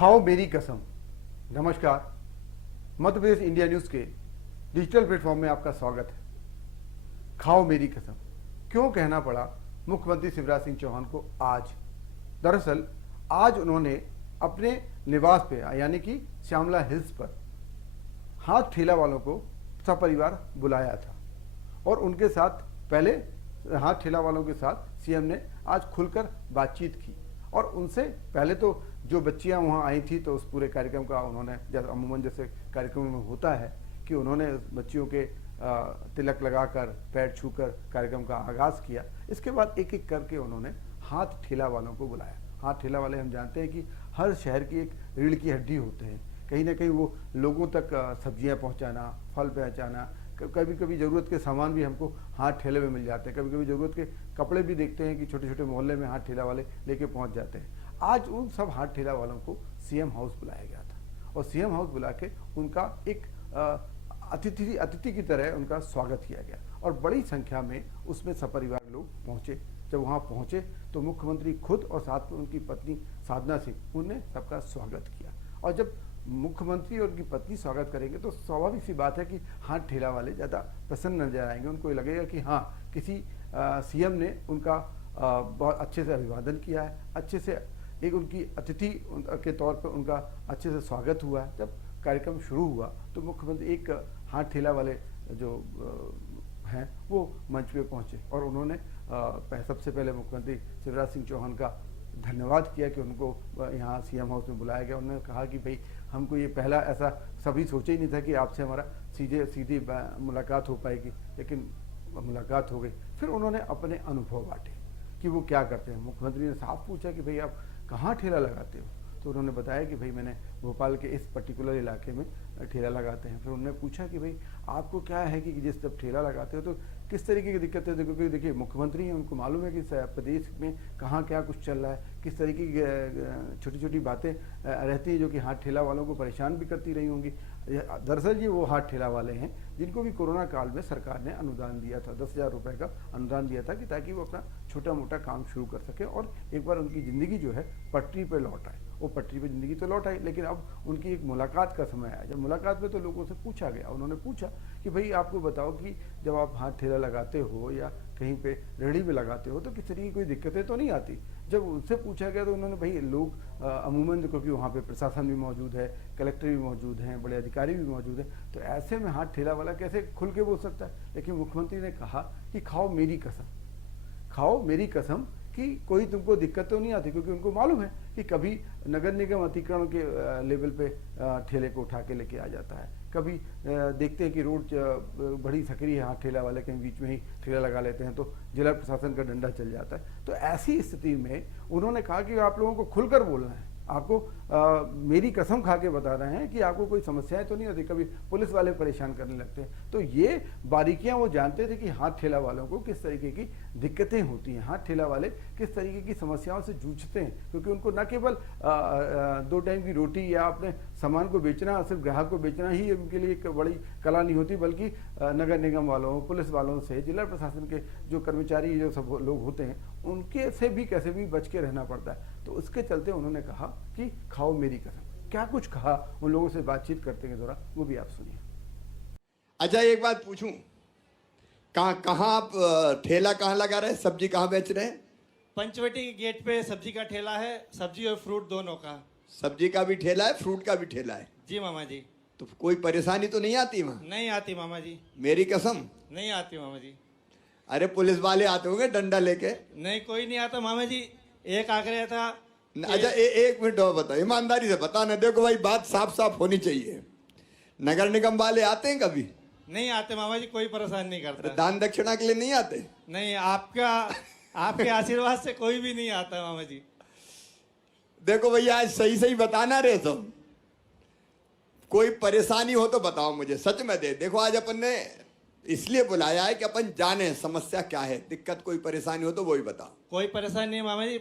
खाओ मेरी कसम। नमस्कार, मध्य प्रदेश इंडिया न्यूज के डिजिटल प्लेटफॉर्म में आपका स्वागत है। खाओ मेरी कसम क्यों कहना पड़ा मुख्यमंत्री शिवराज सिंह चौहान को आज? दरअसल आज उन्होंने अपने निवास पे यानी कि श्यामला हिल्स पर हाथ ठेला वालों को सपरिवार बुलाया था और उनके साथ पहले हाथ ठेला वालों के साथ सीएम ने आज खुलकर बातचीत की और उनसे पहले तो जो बच्चियां वहां आई थी तो उस पूरे कार्यक्रम का उन्होंने अमूमन जैसे कार्यक्रम में होता है कि उन्होंने बच्चियों के तिलक लगाकर पैर छूकर कार्यक्रम का आगाज किया। इसके बाद एक एक करके उन्होंने हाथ ठेला वालों को बुलाया। हाथ ठेला वाले हम जानते हैं कि हर शहर की एक रीढ़ की हड्डी होते हैं। कहीं ना कहीं वो लोगों तक सब्जियां पहुंचाना, फल पहुंचाना, कभी कभी ज़रूरत के सामान भी हमको हाथ ठेले में मिल जाते हैं। कभी कभी ज़रूरत के कपड़े भी देखते हैं कि छोटे छोटे मोहल्ले में हाथ ठेला वाले लेके पहुंच जाते हैं। आज उन सब हाथ ठेला वालों को सीएम हाउस बुलाया गया था और सीएम हाउस बुला के उनका एक अतिथि की तरह उनका स्वागत किया गया और बड़ी संख्या में उसमें सपरिवार लोग पहुंचे। जब वहां पहुंचे तो मुख्यमंत्री खुद और साथ में उनकी पत्नी साधना सिंह उन्होंने सबका स्वागत किया। और जब मुख्यमंत्री और उनकी पत्नी स्वागत करेंगे तो स्वाभाविक सी बात है कि हाथ ठेला वाले ज़्यादा प्रसन्न नजर आएंगे। उनको लगेगा कि हाँ, किसी सीएम ने उनका बहुत अच्छे से अभिवादन किया है, अच्छे से एक उनकी अतिथि के तौर पर उनका अच्छे से स्वागत हुआ है। जब कार्यक्रम शुरू हुआ तो मुख्यमंत्री एक हाथ ठेला वाले जो हैं वो मंच पे पहुंचे और उन्होंने सबसे पहले मुख्यमंत्री शिवराज सिंह चौहान का धन्यवाद किया कि उनको यहाँ सीएम हाउस में बुलाया गया। उन्होंने कहा कि भाई हमको ये पहला ऐसा सभी सोचा ही नहीं था कि आपसे हमारा सीधी मुलाकात हो पाएगी, लेकिन मुलाकात हो गई। फिर उन्होंने अपने अनुभव बांटे कि वो क्या करते हैं। मुख्यमंत्री ने साफ पूछा कि भाई आप कहाँ ठेला लगाते हो? तो उन्होंने बताया कि भाई मैंने भोपाल के इस पर्टिकुलर इलाके में ठेला लगाते हैं। फिर उन्होंने पूछा कि भाई आपको क्या है कि जिस जब ठेला लगाते हो तो किस तरीके की दिक्कतें? क्योंकि देखिए मुख्यमंत्री हैं, उनको मालूम है कि प्रदेश में कहाँ क्या कुछ चल रहा है, किस तरीके की छोटी छोटी बातें रहती हैं जो कि हाथ ठेला वालों को परेशान भी करती रही होंगी। दरअसल ये वो हाथ ठेला वाले हैं जिनको भी कोरोना काल में सरकार ने अनुदान दिया था, 10,000 रुपये का अनुदान दिया था कि ताकि वो अपना छोटा मोटा काम शुरू कर सके और एक बार उनकी ज़िंदगी जो है पटरी पर लौट आए। वो पटरी पे ज़िंदगी तो लौट आई, लेकिन अब उनकी एक मुलाकात का समय आया। जब मुलाकात में तो लोगों से पूछा गया, उन्होंने पूछा कि भाई आपको बताओ कि जब आप हाथ ठेला लगाते हो या कहीं पे रेहड़ी पे लगाते हो तो किस तरीके की कोई दिक्कतें तो नहीं आती? जब उनसे पूछा गया तो उन्होंने भाई लोग अमूमन क्योंकि वहाँ पे प्रशासन भी मौजूद है, कलेक्टर भी मौजूद हैं, बड़े अधिकारी भी मौजूद हैं, तो ऐसे में हाथ ठेला वाला कैसे खुल के बोल सकता है? लेकिन मुख्यमंत्री ने कहा कि खाओ मेरी कसम, खाओ मेरी कसम कि कोई तुमको दिक्कत तो नहीं आती, क्योंकि उनको मालूम है कि कभी नगर निगम अतिक्रमण के लेवल पे ठेले को उठा के लेके आ जाता है, कभी देखते हैं कि रोड बड़ी सकरी है, हाथ ठेला वाले कहीं बीच में ही ठेला लगा लेते हैं तो जिला प्रशासन का डंडा चल जाता है। तो ऐसी स्थिति में उन्होंने कहा कि आप लोगों को खुलकर बोलना है, आपको मेरी कसम खा के बता रहे हैं कि आपको कोई समस्याएं तो नहीं होती, कभी पुलिस वाले परेशान करने लगते हैं। तो ये बारीकियां वो जानते थे कि हाथ ठेला वालों को किस तरीके की दिक्कतें होती हैं, हाथ ठेला वाले किस तरीके की समस्याओं से जूझते हैं, क्योंकि उनको न केवल 2 टाइम की रोटी या अपने सामान को बेचना, सिर्फ ग्राहक को बेचना ही उनके लिए एक बड़ी कला नहीं होती, बल्कि नगर निगम वालों, पुलिस वालों से, जिला प्रशासन के जो कर्मचारी जो सब लोग होते हैं उनके से भी कैसे भी बच के रहना पड़ता है। तो उसके चलते उन्होंने कहा कि खाओ मेरी कसम। क्या कुछ कहा उन लोगों से बातचीत करते के दौरान, वो भी आप सुनिए। अच्छा, एक बात पूछूं, कहाँ आप ठेला कहाँ लगा रहे हैं, सब्जी कहाँ बेच रहे हैं? पंचवटी के गेट पे सब्जी का ठेला है, सब्जी और फ्रूट दोनों का। सब्जी का भी ठेला है, फ्रूट का भी ठेला है? जी मामा जी। तो कोई परेशानी तो नहीं आती वहाँ? नहीं आती मामा जी। मेरी कसम नहीं आती मामा जी। अरे पुलिस वाले आते होंगे डंडा लेके? नहीं, कोई नहीं आता मामा जी। एक आ गया था। अच्छा, एक मिनट और बताओ, ईमानदारी से बताना। देखो भाई, बात साफ साफ होनी चाहिए। नगर निगम वाले आते हैं कभी? नहीं आते मामा जी, कोई परेशान नहीं करता। दान दक्षिणा के लिए नहीं आते? नहीं, आपके आशीर्वाद से कोई भी नहीं आता मामा जी। देखो भैया, आज सही सही बताना रे सब। कोई परेशानी हो तो बताओ मुझे, सच में दे। देखो आज अपन ने इसलिए बुलाया है कि अपन जाने समस्या क्या है, दिक्कत कोई परेशानी हो तो वो ही बताओ। कोई परेशानी नहीं मामा जी।